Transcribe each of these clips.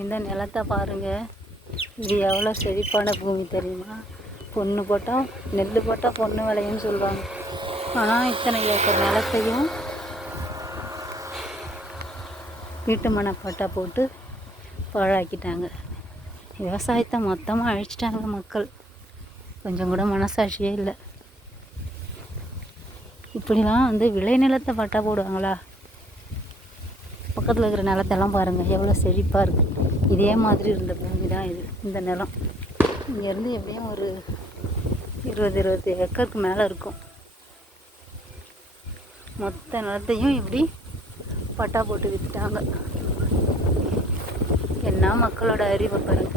இந்த நிலத்தை பாருங்கள். இது எவ்வளோ செழிப்பான பூமி தெரியுமா? பொண்ணு போட்டால் நெல் போட்டால் பொண்ணு விளையும்னு சொல்லுவாங்க. ஆனால் இத்தனை ஏக்கர் நிலத்தையும் வீட்டு மனப்பட்டா போட்டு பாழாக்கிட்டாங்க. விவசாயத்தை மொத்தமாக அழிச்சிட்டாங்க மக்கள். கொஞ்சம் கூட மனசாட்சியே இல்லை. இப்படிலாம் விளைநிலத்தை பட்டா போடுவாங்களா? பக்கத்தில் இருக்கிற நிலத்தெல்லாம் பாருங்கள், எவ்வளோ செழிப்பாக இருக்குது. இதே மாதிரி இருந்த பூமி தான் இது. இந்த நிலம் இங்கேருந்து எப்படியும் ஒரு 20 ஏக்கருக்கு மேலே இருக்கும். மொத்த நிலத்தையும் இப்படி பட்டா போட்டு விற்றுட்டாங்க. என்ன மக்களோட அறிவை பாருங்க.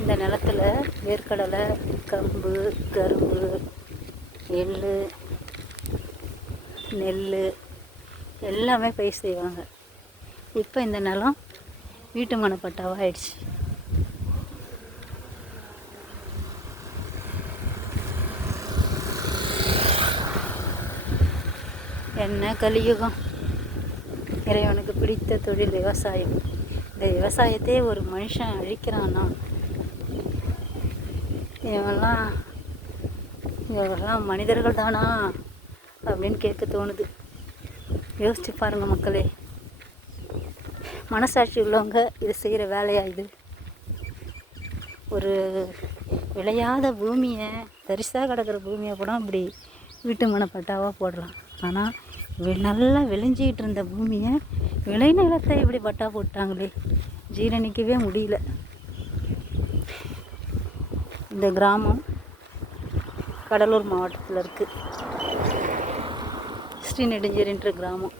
இந்த நிலத்தில் வேர்க்கடலை, கம்பு, கரும்பு, எள், நெல் எல்லாமே பயிர் செய்வாங்க. இப்போ இந்த நிலம் வீட்டு மனப்பட்டாவாக ஆயிடுச்சு. என்ன கலியுகம்! இறைவனுக்கு பிடித்த தொழில் விவசாயம். இந்த விவசாயத்தையே ஒரு மனுஷன் அழிக்கிறான்னா இவங்கெல்லாம் மனிதர்கள் தானா அப்படின்னு கேட்க தோணுது. யோசிச்சு பாருங்க மக்களே. மனசாட்சி உள்ளவங்க இது செய்கிற வேலையா இது? ஒரு விளையாத பூமியை, தரிசாக கிடக்கிற பூமியை கூட அப்படி வீட்டு மனப்பட்டாவாக போடலாம். ஆனால் நல்லா விளைஞ்சிக்கிட்டு இருந்த பூமியை, விளைநிலத்தை இப்படி பட்டா போட்டாங்களே, ஜீரணிக்கவே முடியல. இந்த கிராமம் கடலூர் மாவட்டத்தில் இருக்குது. ஸ்ரீநெடுஞ்சேரின்ற கிராமம்.